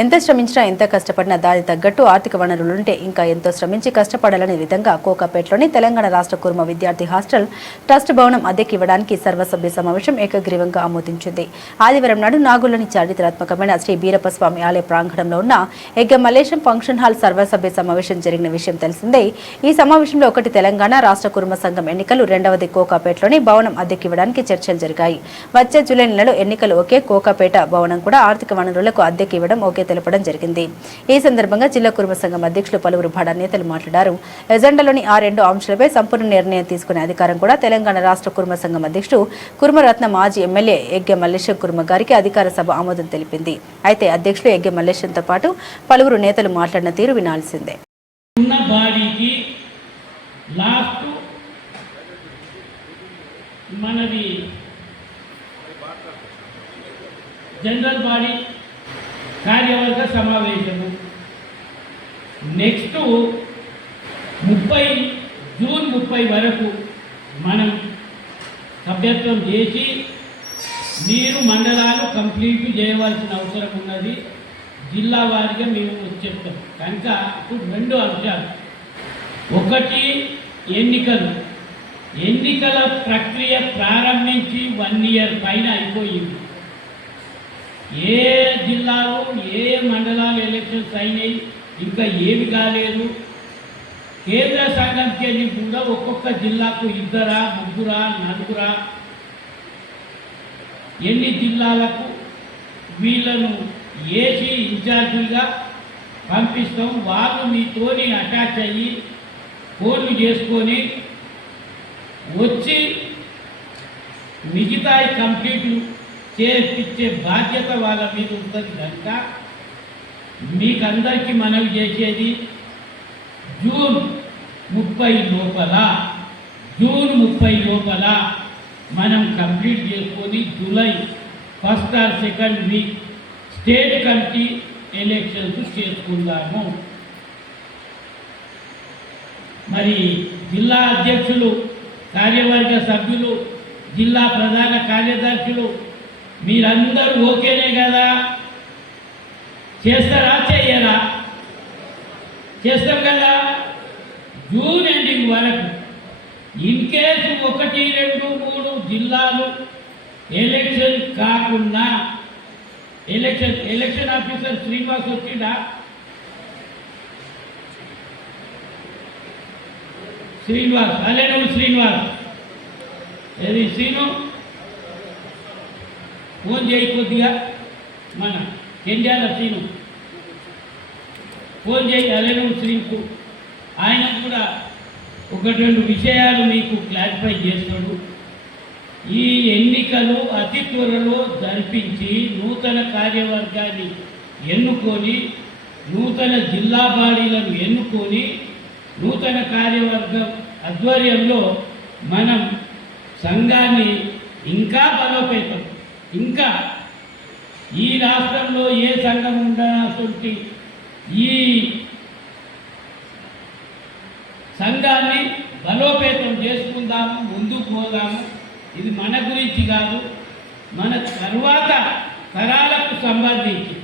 ఎంత శ్రమించినా ఎంత కష్టపడినా దాని తగ్గట్టు ఆర్థిక వనరులుంటే ఇంకా ఎంతో శ్రమించి కష్టపడాలనే విధంగా కోకాపేటలోని తెలంగాణ రాష్ట్ర కుర్మ విద్యార్థి హాస్టల్ ట్రస్ట్ భవనం అద్దెకి ఇవ్వడానికి సర్వసభ్య సమావేశం ఏకగ్రీవంగా ఆమోదించింది. ఆదివారం నాడు నాగులోని చారిత్రాత్మకమైన శ్రీ బీరప్పస్వామి ఆలయ ప్రాంగణంలో ఉన్న ఎగ్గ మల్లేశం ఫంక్షన్ హాల్ సర్వసభ్య సమావేశం జరిగిన విషయం తెలిసిందే. ఈ సమావేశంలో ఒకటి తెలంగాణ రాష్ట్ర కుర్మ సంఘం ఎన్నికలు, రెండవది కోకాపేటలోని భవనం అద్దెకి ఇవ్వడానికి చర్చలు జరిగాయి. వచ్చే జూలై నెలలో ఎన్నికలు ఒకే, కోకాపేట భవనం కూడా ఆర్థిక వనరులకు అద్దెకి ఇవ్వడం ఒకే తెలపడం జరిగింది. ఈ సందర్భంగా జిల్లా కుర్మ సంఘం అధ్యక్షులు పలువురు బడా నేతలు మాట్లాడారు. ఎజెండాలోని ఆ రెండు అంశాలపై సంపూర్ణ నిర్ణయం తీసుకునే అధికారం కూడా తెలంగాణ రాష్ట్ర కుర్మ సంఘం అధ్యక్షుడు కుర్మరత్న మాజీ ఎమ్మెల్యే ఎగ్గె మల్లేశం కుర్మ గారికి అధికార సభ ఆమోదం తెలిపింది. అయితే అధ్యక్షులు ఎగ్గె మల్లేశంతో పాటు పలువురు నేతలు మాట్లాడిన తీరు వినాల్సిందే. జనరల్ బాడీ కార్యవర్గ సమావేశము నెక్స్ట్ జూన్ 30 వరకు మనం సభ్యత్వం చేసి మీరు మండలాలు కంప్లీట్ చేయవలసిన అవసరం ఉన్నది. జిల్లా వారిగా మేము చెప్తాం కనుక ఇప్పుడు రెండు అంశాలు. ఒకటి ఎన్నికల ప్రక్రియ ప్రారంభించి 1 ఇయర్ పైన అయిపోయింది. ఏ జిల్లాలో ఏ మండలాలు ఎలక్షన్స్ అయినాయి, ఇంకా ఏమి కాలేదు. కేంద్ర సంఘంకి కూడా ఒక్కొక్క జిల్లాకు 2, 3, 4 ఎన్ని జిల్లాలకు వీళ్ళను ఏసీ ఇన్ఛార్జీలుగా పంపిస్తాం. వాళ్ళు మీతోని అటాచ్ అయ్యి ఫోన్లు చేసుకొని వచ్చి మిగతా కంప్లీట్ చేర్పించే బాధ్యత వాళ్ళ మీద ఉంటుంది. కనుక మీకందరికీ మనవి చేసేది జూన్ 30 లోపల మనం కంప్లీట్ చేసుకొని July 1st or 2nd week state committee elections చేసుకుందాము. మరి జిల్లా అధ్యక్షులు, కార్యవర్గ సభ్యులు, జిల్లా ప్రధాన కార్యదర్శులు మీరందరూ ఓకేనే కదా? చేస్తారా చెయ్యరా? చేస్తాం కదా. జూన్ ఎండింగ్ వరకు ఇన్ కేసు 1, 2, 3 జిల్లాలు ఎలక్షన్ కాకుండా ఎలక్షన్ ఆఫీసర్ శ్రీనివాస్ వచ్చిందా? శ్రీనివాస్ ఏది శ్రీను ఫోన్ చేయి కొద్దిగా, మన ఎంజాల శ్రీను ఫోన్ చేయి అలెనూరు శ్రీకు. ఆయన కూడా 1-2 విషయాలు మీకు క్లారిఫై చేస్తాడు. ఈ ఎన్నికలు అతి త్వరలో జరిపించి నూతన కార్యవర్గాన్ని ఎన్నుకొని, నూతన జిల్లా బాడీలను ఎన్నుకొని, నూతన కార్యవర్గం ఆధ్వర్యంలో మనం సంఘాన్ని ఇంకా బలోపేతం, ఇంకా ఈ రాష్ట్రంలో ఏ సంఘం ఉండాల్సి ఈ సంఘాన్ని బలోపేతం చేసుకుందాము, ముందుకు పోదాము. ఇది మన గురించి కాదు, మన తర్వాత తరాలకు సంబంధించి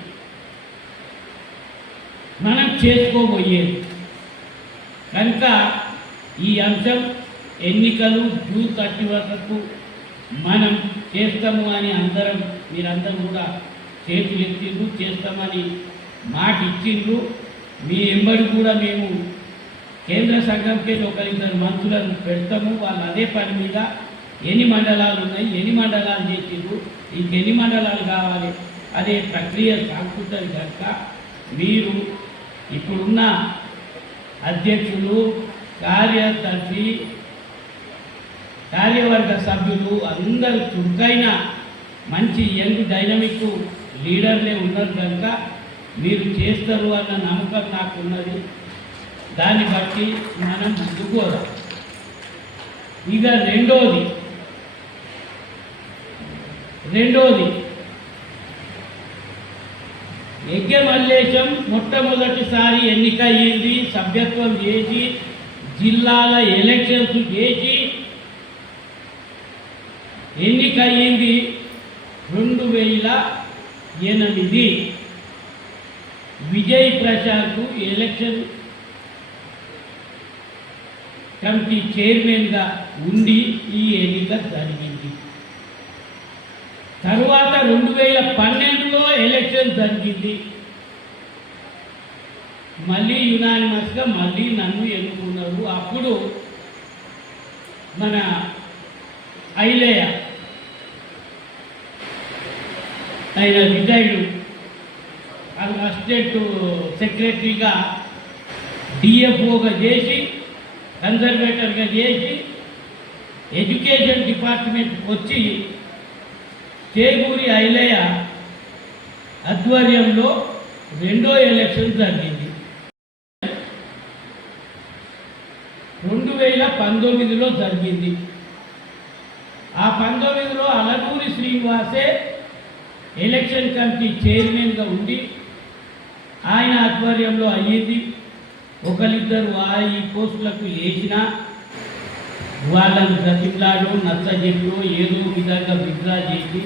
మనం చేసుకోబోయేది. కనుక ఈ అంశం ఎన్నికలు జూన్ 30 వరకు మనం చేస్తాము అని మీరందరూ కూడా చేతులు ఎత్తిండ్రు, చేస్తామని మాట ఇచ్చిండ్రు. మీ ఎంబడి కూడా మేము కేంద్ర సంఘంకి 1-2 మంత్రులను పెడతాము. వాళ్ళు అదే పని మీద ఎన్ని మండలాలు ఉన్నాయి, ఎన్ని మండలాలు చేసిండ్రు, ఇంకెన్ని మండలాలు కావాలి, అదే ప్రక్రియ సాగుతుంది. కనుక మీరు ఇప్పుడున్న అధ్యక్షులు, కార్యదర్శి, కార్యవర్గ సభ్యులు అందరూ చురుకైన మంచి యంగ్ డైనమిక్ లీడర్లే ఉన్నారు. కనుక మీరు చేస్తారు అన్న నమ్మకం నాకు ఉన్నది. దాన్ని బట్టి మనం ముందుకు పోదాం. ఇక రెండోది ఎగ్గె మల్లేశం మొట్టమొదటిసారి ఎన్నికయ్యింది, సభ్యత్వం చేసి జిల్లాల ఎలక్షన్స్ చేసి ఎన్నికయ్యింది 2008. విజయ్ ప్రశాంత్ ఎలక్షన్ కమిటీ చైర్మన్గా ఉండి ఈ ఎన్నిక జరిగింది. తరువాత 2012లో ఎలక్షన్ జరిగింది. మళ్ళీ యునానిమస్గా మళ్ళీ నన్ను ఎన్నుకున్నారు. అప్పుడు మన ఐలయ్య ఆయన రిటైర్డ్ అసిస్టెంట్ సెక్రటరీగా డిఎఫ్ఓగా చేసి కన్సర్వేటర్గా చేసి ఎడ్యుకేషన్ డిపార్ట్మెంట్కి వచ్చి చేగూరి ఐలయ్య ఆధ్వర్యంలో రెండో ఎలక్షన్ జరిగింది. 2019లో జరిగింది. ఆ 19లో అలనూరి శ్రీనివాసే ఎలక్షన్ కమిటీ చైర్మన్గా ఉండి ఆయన ఆధ్వర్యంలో అయ్యింది. ఒకరిద్దరు ఈ పోస్టులకు వేసినా వాళ్ళని బ్రతిమలాడో నచ్చజెప్పో ఏదో విధంగా విత్డ్రా చేసి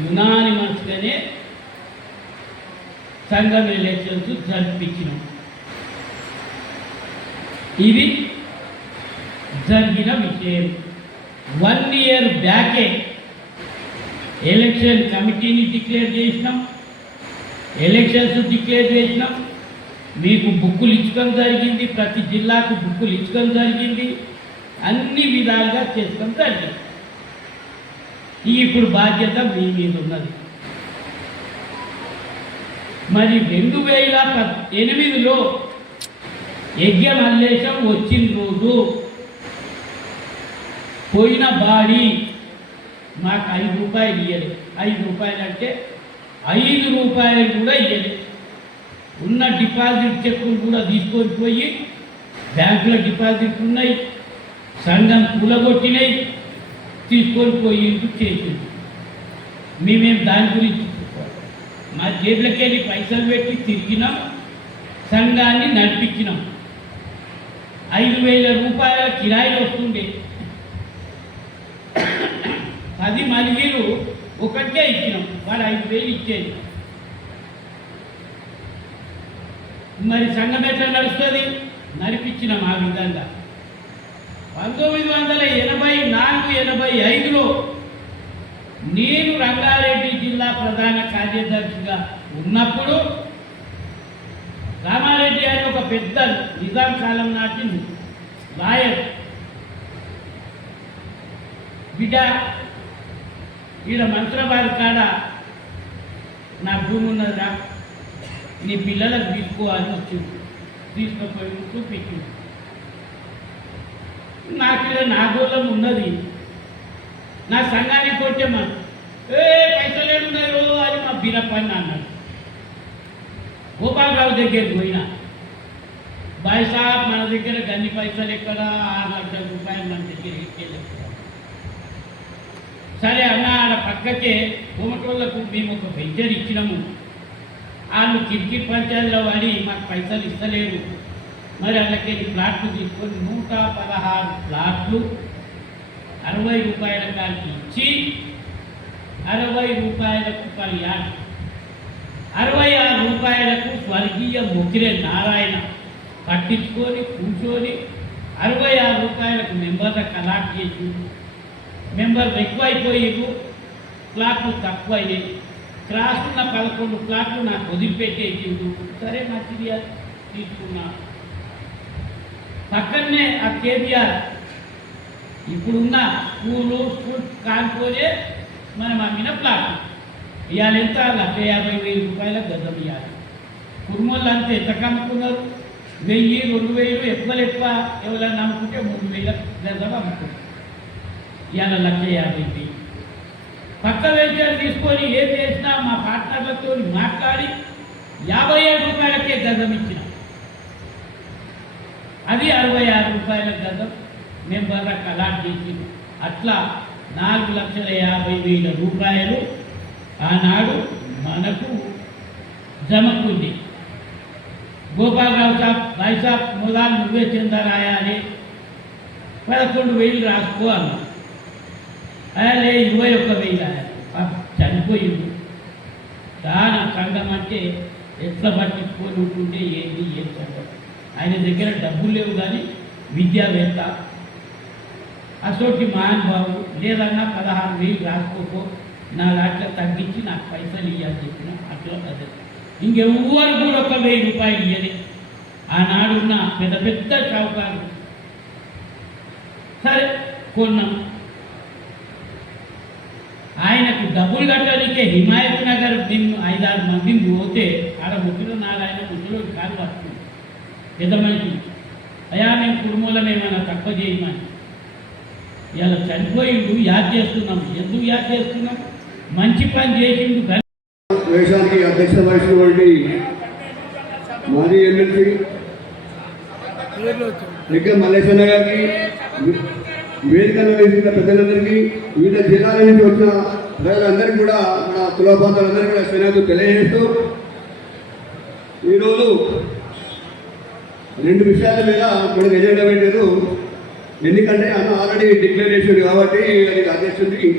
యునానిమస్గానే సంఘం ఎలక్షన్స్ జరిపించినాం. ఇది జరిగిన విషయం. 1 ఇయర్ బ్యాకే ఎలక్షన్ కమిటీని డిక్లేర్ చేసినాం, ఎలక్షన్స్ డిక్లేర్ చేసినాం. మీకు బుక్కులు ఇచ్చడం జరిగింది, ప్రతి జిల్లాకు బుక్కులు ఇచ్చడం జరిగింది, అన్ని విధాలుగా చేసుకోవడం జరిగింది. ఇప్పుడు బాధ్యత మీ మీద ఉన్నది. మరి 2008లో యజ్ఞ మల్లేశం వచ్చిన రోజు పోయిన బాడీ మాకు 5 రూపాయలు ఇవ్వలేదు. 5 రూపాయలు అంటే 5 రూపాయలు కూడా ఇవ్వలేదు. ఉన్న డిపాజిట్ చెక్కులు కూడా తీసుకొని పోయి బ్యాంకులో డిపాజిట్ ఉన్నాయి, సంఘం కూలగొట్టినాయి, తీసుకొని పోయి చేసింది. మేమేం దాని గురించి మా జేబులకెళ్ళి పైసలు పెట్టి తిరిగినాం, సంఘాన్ని నడిపించినాం. 5,000 రూపాయల కిరాయిలు వస్తుండే. 10 మలిగీలు ఒకటే ఇచ్చినాం, వాడు 5,000 ఇచ్చేది. మరి సంఘం ఎట్లా నడుస్తుంది? నడిపించినాం ఆ విధంగా. 1984-85లో నేను రంగారెడ్డి జిల్లా ప్రధాన కార్యదర్శిగా ఉన్నప్పుడు రామారెడ్డి అని ఒక పెద్ద నిజాం కాలం నాటి లాయర్ బిడ్డ ఈడ మంత్రాబాద్ కాడ నా భూమి ఉన్నదిరా, నీ పిల్లలకు తీసుకోవాలని వచ్చింది. తీసుకుపోయి చూపించింది. నాకు ఇలా నాగోళం ఉన్నది, నా సంఘానికి కొట్టేమా పైసలు ఏడున్నాయో అని మా బీరప్పని అన్నాడు. గోపాలరావు దగ్గరికి పోయినా, బాయ్ సాబ్ మన దగ్గర గన్ని పైసలు ఎక్కడ, 6 లక్షల రూపాయలు మన దగ్గర ఇచ్చేది. సరే అన్న, ఆడ పక్కకే కోమటోళ్లకు మేము ఒక వెంచర్ ఇచ్చినాము, వాళ్ళు కిరికిరి పంచాయతీలో వాడి మాకు పైసలు ఇస్తలేరు. మరి వాళ్ళకి ప్లాట్లు తీసుకొని 116 ప్లాట్లు 60 రూపాయల కాడికి ఇచ్చి 60 రూపాయలకు పర్ యార్డ్, 66 రూపాయలకు స్వర్గీయ ముకిరే నారాయణ పట్టించుకొని కూర్చొని 66 రూపాయలకు మెంబర్లకు అలాట్ చేసి, మెంబర్లు ఎక్కువైపోయారు, ప్లాట్లు తక్కువయ్యాయి. క్రాస్ ఉన్న 11 ప్లాట్లు నాకు వదిలిపెట్టేసిండు. సరే మంచిది తీసుకున్నా. పక్కనే ఆ కేబీఆర్ ఇప్పుడున్న స్కూల్ కానుకోనే మనం అమ్మిన ప్లాట్. ఇవాళ ఎంత? 150,000 రూపాయల గజం ఇవ్వాలి. కుటుంబాలు అంతా ఎంత కమ్ముకున్నారు? 1000, 2000, ఎక్కువ ఎవరైనా అమ్ముకుంటే 3,000 గజం అమ్ముకున్నారు. ఇవాళ 150,000. పక్క వెంచర్ తీసుకొని ఏం చేసినా మా పార్ట్నర్లతో మాట్లాడి 57 రూపాయలకే గజం ఇచ్చినాం. అది 66 రూపాయల గజం మెంబర్లకు అలాట్ చేసింది. అట్లా 4,50,000 రూపాయలు ఆనాడు మనకు జమకుంది. గోపాలరావు సాబ్, భాయ్ సాబ్ మొదలు నువ్వే చెందరాయా అని 11,000 రాసుకో అన్నా. లే 21,000 చనిపోయింది. దాని సంఘం అంటే ఎట్లా పట్టించుకొని ఉంటుంటే ఏంటి ఏం సంగతి. ఆయన దగ్గర డబ్బులు లేవు కానీ విద్యావేత్త అసోటి మహానుభావు. లేదన్నా 16,000 రాసుకోకో, నా దాంట్లో తగ్గించి నాకు పైసలు ఇవ్వాలని చెప్పిన అట్లా అదే. ఇంకెవ్వరు కూడా ఒక 1000 రూపాయలు ఇవ్వని ఆనాడున్న పెద్ద పెద్ద షావుకారులు. సరే కొన్నాం. ఆయనకు డబ్బులు కట్టడానికే హిమాయత్ నగర్ మేము 5-6 మందిని పోతే ఆడ ముగ్గురు 4 ఆయన ముగ్గురు కాదు వస్తుంది పెద్ద మనిషి. అయ్యా మేము కుటుంబంలో ఏమైనా తక్కువ చేయమని. ఇలా చనిపోయిండు, యాద్ చేస్తున్నాం. ఎందుకు యాద్ చేస్తున్నాం? మంచి పని చేసిండు. దేశానికి అధ్యక్ష వహించినటువంటి మాజీ ఎమ్మెల్సీ దగ్గర మల్లేశన్న గారికి, వేదికలో వేసిన పెద్దలందరికీ, వివిధ జిల్లాల నుంచి వచ్చిన ప్రజలందరికీ కూడా, మన కులబాంధవులందరికీ కూడా శ్రేణులు తెలియజేస్తూ, ఈరోజు 2 విషయాల మీద మనకు ఎజెండా పెట్టారు. ఎందుకంటే అన్న ఆల్రెడీ డిక్లేర్ చేసింది కాబట్టి అది అధ్యక్షుడికి.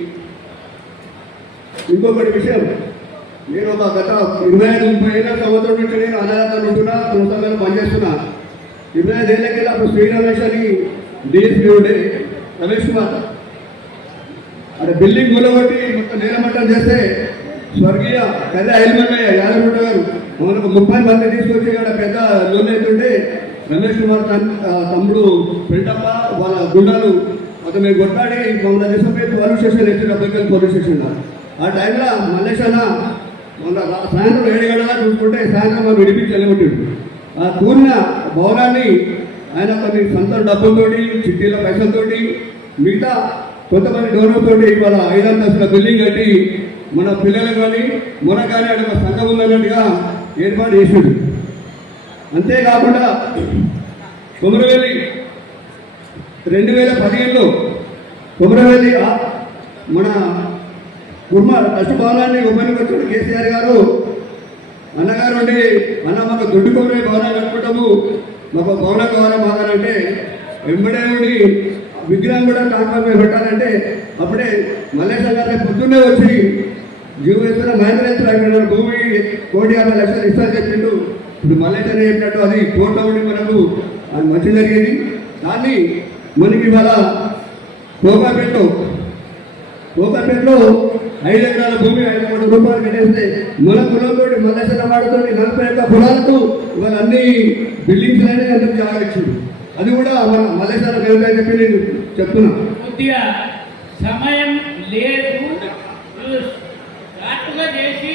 ఇంకొకటి విషయం, నేను ఒక గత 25-30 ఏళ్ళ సంవత్సరం నుంచి నేను అనాథాలు ఉంటున్నా, సంస్థలను పనిచేస్తున్నా. 25 ఏళ్ళకి అప్పుడు శ్రీ రమేష్ అని డిఎస్పీ ఉండే రమేష్ కుమార్ అక్కడ బిల్డింగ్ కూలగొట్టి మొత్తం నేలమట్టం చేస్తే స్వర్గీయ పెద్ద ఐల్మన్నయ్య యాదగుట్ట గారు మనకు 30 మంది తీసుకొచ్చి ఇక్కడ పెద్ద లోన్ అవుతుంటే రమేష్ కుమార్ తమ్ముడు పెంటప్ప వాళ్ళ గుండాలు అతను మేము కొట్లాడి మమ్మల్ని తీసుకుపోయి పోలీస్ స్టేషన్ ఎత్తి అబ్బాయి పోలీస్ స్టేషన్. ఆ టైంలో మల్లేశన్న మొన్న సాయంత్రం 7 గంటలా చూసుకుంటే సాయంత్రం మనం విడిపించి వెళ్ళగొట్టిండు. ఆ కూలిన భవనాన్ని ఆయన కొన్ని సొంత డబ్బులతోటి, చిట్టీల పైసలతోటి, మిగతా కొంతమంది గౌరవంతో ఇవాళ 5 అంతస్తుల బిల్డింగ్ కట్టి మన పిల్లలకు కానీ మొన కానీ అక్కడ ఒక సంఘం ఉన్నట్టుగా ఏర్పాటు చేసిండు. అంతేకాకుండా కొమరవెల్లి 2015లో కొమరవెల్లి మన ట్రస్ట్ భవనాన్ని ఓపెనింగ్ వచ్చిన కేసీఆర్ గారు అన్నగారు ఉండి, అన్న మాకు దొడ్డు కొమరవెల్లి భవనాన్ని కట్టుకుంటాము, మాకు భవనం కావాలి మాకానంటే వెంబడే ఉండి విగ్రహం కూడా ట్రాన్స్ఫర్ పెట్టాలంటే అప్పుడే మల్లేశ్వర గారి పొద్దున్నే వచ్చి జీవేశ్వర మహేంద్రేశ్వర భూమి 1,50,00,000 ఇస్తారని చెప్పిండు. ఇప్పుడు మల్లేశ్వర చెప్పినట్టు అది కోర్టులో ఉండి మనకు అది మంచి జరిగేది. దాన్ని మనకి ఇవాళ కోకాపేటలో 5 ఎకరాల భూమి 5 కోట్ల రూపాయలు కట్టేస్తే మన కులంతో మల్లేశ్వర వాడితో 41 పొలాలకు ఇవాళ అన్ని బిల్డింగ్స్ అనేవి అందరికి జాగ్రత్త. అది కూడా మన మల్లేశ్వర వ్యవసాయం చెప్పి నేను చెప్తున్నా. కొద్దిగా సమయం లేదు చేసి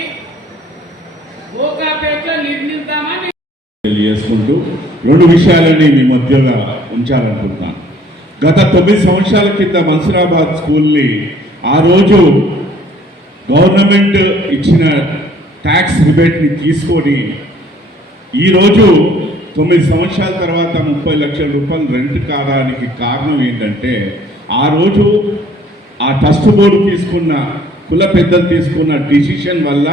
కోకాపేటలో నిర్మిద్దామని తెలియజేసుకుంటూ 2 విషయాలని మీ మధ్యలో ఉంచాలనుకుంటున్నాను. గత 9 సంవత్సరాల కింద మన్సూరాబాద్ స్కూల్ని ఆ రోజు గవర్నమెంట్ ఇచ్చిన ట్యాక్స్ రిబేట్ని తీసుకొని ఈరోజు 9 సంవత్సరాల తర్వాత 30 లక్షల రూపాయలు రెంట్ కావడానికి కారణం ఏంటంటే, ఆ రోజు ఆ ట్రస్ట్ బోర్డు తీసుకున్న, కుల పెద్దలు తీసుకున్న డిసిషన్ వల్ల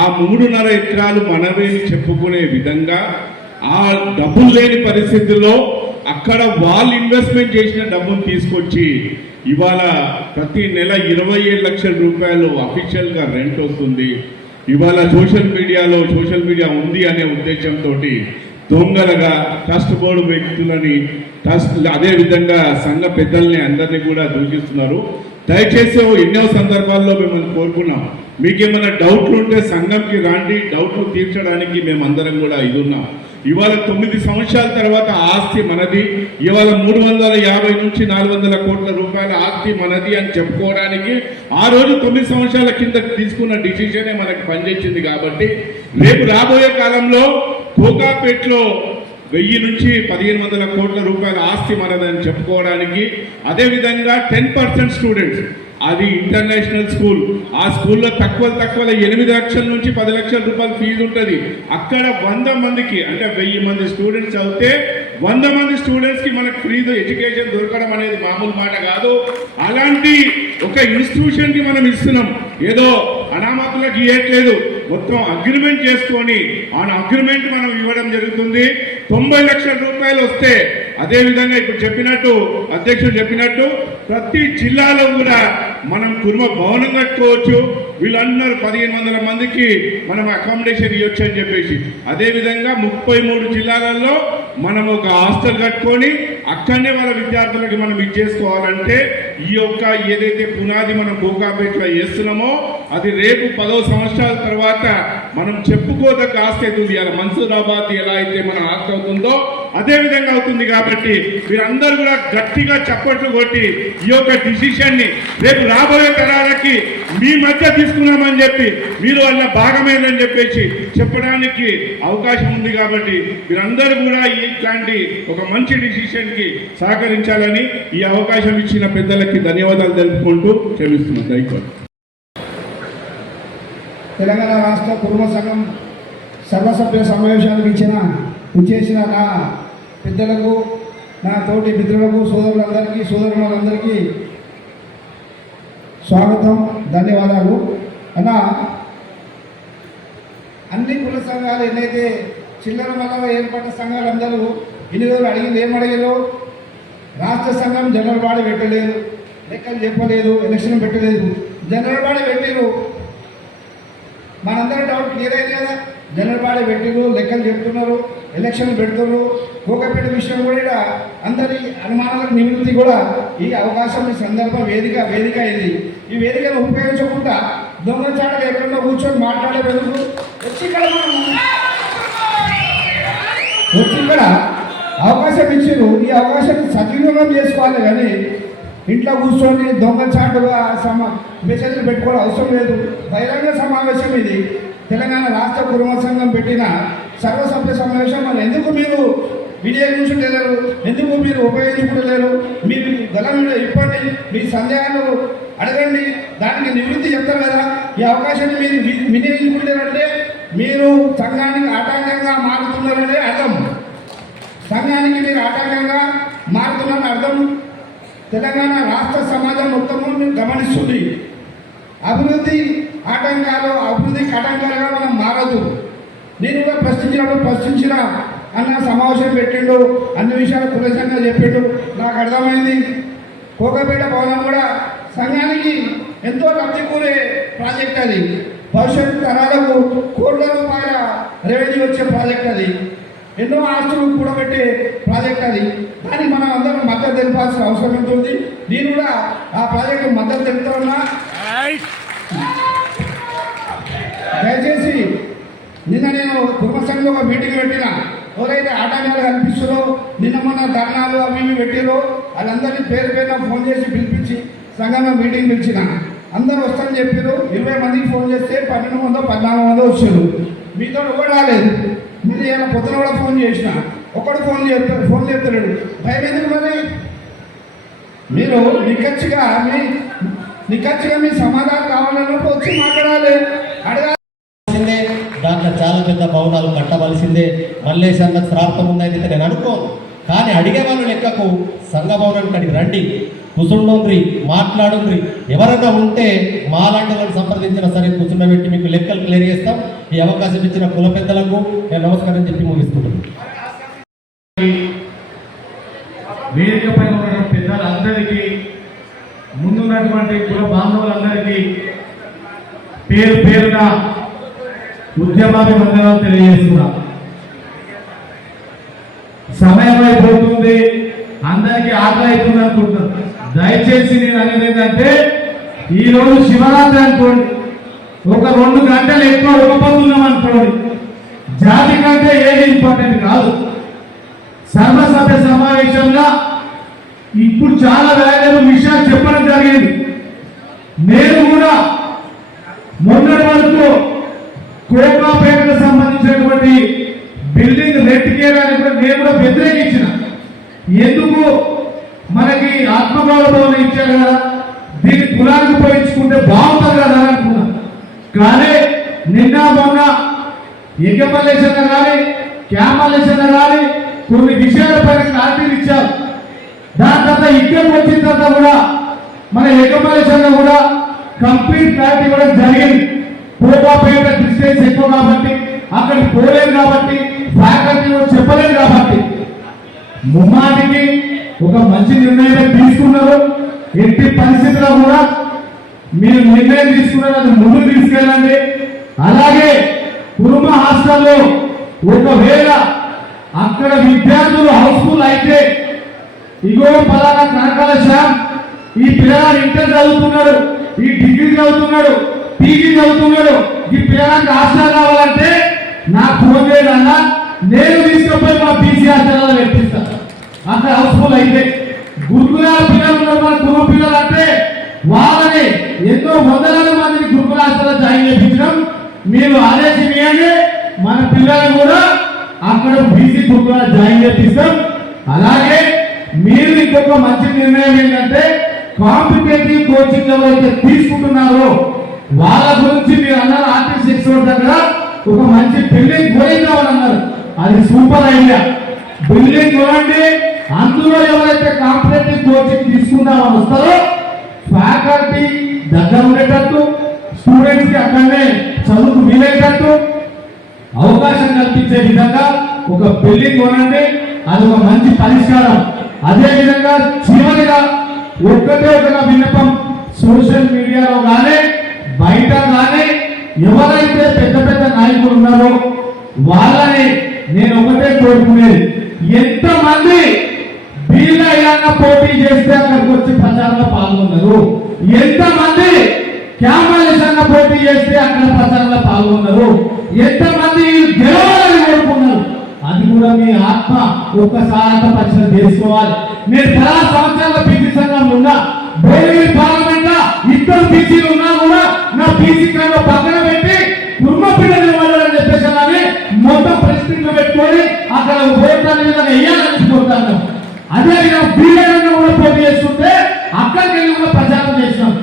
ఆ 3.5 ఎకరాలు మనదే చెప్పుకునే విధంగా ఆ డబ్బులు లేని పరిస్థితుల్లో అక్కడ వాళ్ళు ఇన్వెస్ట్మెంట్ చేసిన డబ్బును తీసుకొచ్చి ఇవాళ ప్రతి నెల 27 లక్షల రూపాయలు అఫీషియల్గా రెంట్ వస్తుంది. ఇవాళ సోషల్ మీడియా ఉంది అనే ఉద్దేశంతో దొంగలుగా ట్రస్ట్ బోర్డు వ్యక్తులని, అదేవిధంగా సంఘ పెద్దల్ని అందరినీ కూడా దూషిస్తున్నారు. దయచేసి ఎన్నో సందర్భాల్లో మిమ్మల్ని కోరుకున్నాం, మీకేమైనా డౌట్లు ఉంటే సంఘంకి రాండి, డౌట్లు తీర్చడానికి మేమందరం కూడా ఇదున్నాం. ఇవాళ 9 సంవత్సరాల తర్వాత ఆస్తి మనది, ఇవాళ 350 నుంచి 400 కోట్ల రూపాయల ఆస్తి మనది అని చెప్పుకోవడానికి ఆ రోజు 9 సంవత్సరాల కింద తీసుకున్న డిసిషనే మనకు పనిచేసింది. కాబట్టి రేపు రాబోయే కాలంలో కోకాపేటలో 1000 నుంచి 1500 కోట్ల రూపాయల ఆస్తి మనదని చెప్పుకోవడానికి, అదేవిధంగా 10% స్టూడెంట్స్, అది ఇంటర్నేషనల్ స్కూల్, ఆ స్కూల్లో తక్కువ 8 లక్షల నుంచి 10 లక్షల రూపాయల ఫీజు ఉంటుంది. అక్కడ 100 మందికి అంటే 1000 మంది స్టూడెంట్స్ అవుతే 100 మంది స్టూడెంట్స్కి మనకు ఫ్రీ ఎడ్యుకేషన్ దొరకడం అనేది మామూలు మాట కాదు. అలాంటి ఒక ఇన్స్టిట్యూషన్కి మనం ఇస్తున్నాం, ఏదో అనామకులకు ఇవ్వట్లేదు, మొత్తం అగ్రిమెంట్ చేసుకొని ఆ అగ్రిమెంట్ మనం ఇవ్వడం జరుగుతుంది. 90 లక్షల రూపాయలు వస్తే, అదేవిధంగా ఇప్పుడు చెప్పినట్టు అధ్యక్షుడు చెప్పినట్టు ప్రతి జిల్లాలో కూడా మనం కుర్మ భవనం కట్టుకోవచ్చు, వీళ్ళందరూ 1500 మందికి మనం అకామిడేషన్ ఇవ్వచ్చు అని చెప్పేసి, అదేవిధంగా 33 జిల్లాలలో మనం ఒక హాస్టల్ కట్టుకొని అక్కడనే వాళ్ళ విద్యార్థులకి మనం ఇచ్చేసుకోవాలంటే ఈ యొక్క ఏదైతే పునాది మనం కోకాపేటలో చేస్తున్నామో అది రేపు 10 సంవత్సరాల తర్వాత మనం చెప్పుకోదగ్గ ఆస్తి అవుతుంది. ఇలా మన్సూరాబాద్ ఎలా అయితే మన ఆస్తి అవుతుందో అదే విధంగా అవుతుంది. కాబట్టి మీరందరూ కూడా గట్టిగా చప్పట్లు కొట్టి ఈ యొక్క డిసిషన్ ని రేపు రాబోయే తరాలకి మీ మధ్య తీసుకున్నామని చెప్పి మీరు వాళ్ళ భాగమేనని చెప్పేసి చెప్పడానికి అవకాశం ఉంది. కాబట్టి మీరందరూ కూడా ఇట్లాంటి ఒక మంచి డిసిషన్ కి సహకరించాలని ఈ అవకాశం ఇచ్చిన పెద్దలకి ధన్యవాదాలు తెలుపుకుంటూ క్షమిస్తున్నాను. దయచేసి తెలంగాణ రాష్ట్ర కుటుంబ సంఘం సర్వసభ్య సమావేశానికి ఇచ్చేసిన నా పెద్దలకు, నా తోటి మిత్రులకు, సోదరులందరికీ స్వాగతం, ధన్యవాదాలు. అన్న, అన్ని కుల సంఘాలు ఎన్నైతే చిల్లర మల్లర ఏర్పడ్డ సంఘాలు అందరూ ఇన్ని రోజులు అడిగింది ఏమడిగారు? రాష్ట్ర సంఘం జనరల్ బాడీ పెట్టలేదు, లెక్కలు చెప్పలేదు, ఎలక్షన్ పెట్టలేదు. జనరల్ బాడీ పెట్టిరు, మనందరూ డౌట్ క్లియర్ అయింది కదా. జనరల్ బాడీ పెట్టిరు, లెక్కలు చెప్తున్నారు, ఎలక్షన్ పెడుతున్నారు. కోకపేట విషయం కూడా అందరి అనుమానాలకు నివృత్తి కూడా ఈ అవకాశం, ఈ సందర్భం వేదిక ఇది. ఈ వేదికను ఉపయోగించకుండా దొంగచాటలు ఎక్కడో కూర్చొని మాట్లాడేందుకు వచ్చి ఇక్కడ అవకాశం ఇచ్చారు. ఈ అవకాశాన్ని సద్వినియోగం చేసుకోవాలి కానీ ఇంట్లో కూర్చొని దొంగచాటుగా మెసేజ్లు పెట్టుకోవడం అవసరం లేదు. బహిరంగ సమావేశం ఇది. తెలంగాణ రాష్ట్ర కుటుంబ సంఘం పెట్టిన సర్వసభ్య సమావేశం. మరి ఎందుకు మీరు వినియోగించుకోలేరు? ఎందుకు మీరు ఉపయోగించుకోలేరు? మీరు గలం ఇప్పండి, మీ సందేహాలు అడగండి, దానికి నివృత్తి చెప్తారు కదా. ఈ అవకాశాన్ని మీరు వినియోగించుకుంటారంటే మీరు సంఘానికి ఆటంకంగా మారుతున్నారనే అర్థం. సంఘానికి మీరు ఆటంకంగా మారుతున్నారని అర్థం. తెలంగాణ రాష్ట్ర సమాజం మొత్తము గమనిస్తుంది. అభివృద్ధి ఆటంకాలుగా మనం మారదు. నేను కూడా ప్రశ్నించిన అన్న సమావేశం పెట్టిండు, అన్ని విషయాలు తులసంగా చెప్పిండు, నాకు అర్థమైంది. కోకపేట భవనం కూడా సంఘానికి ఎంతో లబ్ధి కూరే ప్రాజెక్ట్ అది. భవిష్యత్తు తరాలకు కోట్ల రూపాయల రెవెన్యూ వచ్చే ప్రాజెక్ట్ అది. ఎన్నో ఆస్తులు కూడబెట్టే ప్రాజెక్ట్ అది. దానికి మనం అందరం మద్దతు తెలిపాల్సిన అవసరం ఉంటుంది. నేను కూడా ఆ ప్రాజెక్టు మద్దతు తెలుపుతా ఉన్నా. దయచేసి నిన్న నేను కుటుంబ సంఘంలో ఒక మీటింగ్ పెట్టిన, ఎవరైతే ఆటంకాలు కనిపిస్తారో, నిన్న మొన్న ధర్నాలు అవి ఇవి పెట్టిరో వాళ్ళందరినీ పేరున ఫోన్ చేసి పిలిపించి సంఘంలో మీటింగ్ పిలిచిన. అందరూ వస్తారని చెప్పారు. 20 మందికి ఫోన్ చేస్తే 1200 1400 వచ్చారు. మీతో ఎవరు రాలేదు. మీరు ఇలా పొద్దున కూడా ఫోన్ చేసిన, ఒకడు ఫోన్ చేస్తున్నాడు. భయం ఎందుకు? మరి మీరు నిక్కచ్చిగా మీ సమాధానం కావాలన్నప్పుడు వచ్చి మాట్లాడాలి, అడగాలి. దాంట్లో చాలా పెద్ద భవనాలు కట్టవలసిందే. మల్లేశన్న శ్రార్థం ఉందని నేను అనుకోను. కానీ అడిగే వాళ్ళు లెక్కకు సంఘ భవనం కడిగి రండి, కూర్చుండ్రి, మాట్లాడుండ్రి. ఎవరైనా ఉంటే మాలాంటి వాళ్ళు సంప్రదించినా సరే కూర్చుండబెట్టి మీకు లెక్కలు క్లియర్ చేస్తాం. ఈ అవకాశం ఇచ్చిన కుల పెద్దలకు నేను నమస్కారం చెప్పి ముగిస్తున్నాను. వేదికపై ఉన్న పెద్దలందరికీ, ముందున్నటువంటి కుల బాంధవులందరికీ పేరున ఉద్యమాభివందనాలు తెలియజేస్తున్నా. సమయం అయిపోతుంది, అందరికీ ఆకలి అవుతుంది అనుకుంటున్నాను. దయచేసి నేను అనేది ఏంటంటే, ఈరోజు శివరాత్రి అనుకోండి, ఒక 2 గంటలు ఎక్కువ ఉపపడుతున్నాం అనుకోండి, జాతి కంటే ఏది ఇంపార్టెంట్ కాదు. సర్వసభ్య సమావేశంగా ఇప్పుడు చాలా వేగంగా విషయాలు చెప్పడం జరిగింది. నేను కూడా మొన్నటి వరకు కోకాపేటకు సంబంధించినటువంటి బిల్డింగ్ రెంట్ చేయడానికి నేను కూడా వ్యతిరేకించిన. ఎందుకు? మనకి ఆత్మగౌరవం ఇచ్చారు కదా, దీన్ని కులానికి పోయించుకుంటే బాగుంటుంది కదా అనుకున్నా. కానీ నిన్న మొన్న ఎగమల్లేసన్న కానీ క్యామల్లేసన్న కానీ కొన్ని విషయాలపైన క్లారిటీలు ఇచ్చారు. దాని తర్వాత ఇక్కడ వచ్చిన తర్వాత కూడా మన ఎగమల్లేసన్న కూడా కంప్లీట్ క్లారిటీ కూడా జరిగింది. కోకాపేట డిస్టెన్స్ ఎక్కువ కాబట్టి, అక్కడికి పోలేదు కాబట్టి, ఫ్యాకల్టీ చెప్పలేదు కాబట్టి, ముమ్మాటికి ఒక మంచి నిర్ణయం తీసుకున్నారు. ఎట్టి పరిస్థితుల్లో కూడా మీరు నిర్ణయం తీసుకున్నారు, అది ముందుకు తీసుకెళ్ళండి. అలాగే కుటుంబ హాస్టల్లో ఒకవేళ అక్కడ విద్యార్థులు హౌస్ఫుల్ అయితే, ఇగో పలానా కనకాల శ్యామ్ ఈ పిల్లగాడు ఇంటర్ చదువుతున్నాడు, ఈ డిగ్రీ చదువుతున్నాడు, పీజీ చదువుతున్నాడు, ఈ పిల్లగానికి హాస్టల్ కావాలంటే నాకు ఫోన్ చేయడన్నా, నేను తీసుకుపోయి మా బీసీ హాస్టల్లో పెట్టిస్తాను. అక్కడ హౌస్ఫుల్ అయితే గురుకులాల పిల్లలు ఉన్నారు, మన కుటుంబ పిల్లలు అంటే వాళ్ళని ఎన్నో వందలాది మందిని గురుకుల హాస్టల్లో జాయిన్ చేయించడం. మీరు ఆదేశం ఇవ్వండి, మన పిల్లలు కూడా అక్కడ బీసీ గురుకుల జాయిన్ చేపిస్తాం. అలాగే మీరు ఇంకొక మంచి నిర్ణయం ఏంటంటే, కాంపిటేటివ్ కోచింగ్ ఎవరైతే తీసుకుంటున్నారో వాళ్ళ గురించి మీరు అన్నారు ఆర్టిస్ట్ ఎక్స్పోర్ట్ దగ్గర ఒక మంచి బిల్డింగ్ కొని కావాలన్నారు. అది సూపర్ ఐడియా. బిల్డింగ్ కొనండి, అందులో ఎవరైతే కాంపిటేటివ్ కోచింగ్ తీసుకుందామని వస్తారో ఫ్యాకల్టీ దగ్గర ఉండేటట్టు, స్టూడెంట్స్ కి అక్కడనే చదువుకు వీలయ్యేటట్టు అవకాశం కల్పించే విధంగా ఒక బిల్డింగ్ కొనండి. అది ఒక మంచి పరిష్కారం. అదే విధంగా చివరిగా ఒక్కటే ఒక విన్నపం, సోషల్ మీడియాలో కానీ బయట కానీ ఎవరైతే పెద్ద పెద్ద నాయకులు ఉన్నారో వాళ్ళని నేను ఒకటే కోరుకునేది, ఎంతమంది వీళ్ళ ఏదైనా పోటీ చేస్తే అక్కడికి వచ్చి ప్రచారంలో పాల్గొన్నారు, ఎంతమంది క్యామరేషన్ పోటీ చేస్తే అక్కడ ప్రచారంలో పాల్గొన్నారు, ఎంతమంది గెలవాలని కోరుకున్నారు, అది కూడా మీ ఆత్మ ఒక్కసారి పరిశీలన చేసుకోవాలి. నేను 10 సంవత్సరాల బీసీ సంఘంలో ఉన్నా, భోగిరి పార్లమెంట్ ఇద్దరు బీసీలు ఉన్నా కూడా నా బీసీ కార్డు పక్కన పెట్టి కుర్మ పిల్లలు వాళ్ళని చెప్పేసి మొత్తం ప్రెసిడెంట్ పెట్టుకొని అక్కడ ఓట్ల మీద వేయాలని కోరుతాను. అదే బీజేపీ కూడా పోటీ చేస్తుంటే అక్కడికి వెళ్ళి కూడా ప్రచారం చేసినాం.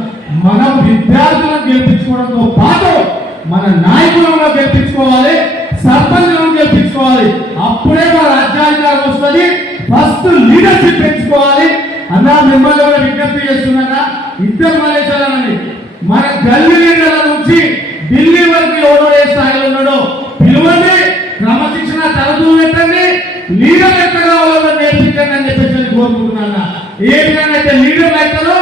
మనం విద్యార్థులను గెలిపించుకోవడంతో పాటు మన నాయకులను గెలిపించుకోవాలి, సర్పంచులను గెలిపించుకోవాలి. అప్పుడే మన రాజ్యాధికారం వస్తుంది. ఫస్ట్ లీడర్షిప్ పెంచుకోవాలి. అన్నా మిమ్మల్ని కూడా విజ్ఞప్తి చేస్తున్నా, ఇద్దరు మలేశాలని మన గల్లీ లీడర్ల నుంచి ఢిల్లీ వరకు ఎవరో ఏ స్థాయిలో ఉన్నాడో పిలువండి, క్రమశిక్షణ తరగతులు పెట్టండి, లీడర్ ఎక్కడ కావాలో నేర్పించండి అని చెప్పేసి కోరుకుంటున్నా. ఏ విధంగా అయితే లీడర్ అవుతారో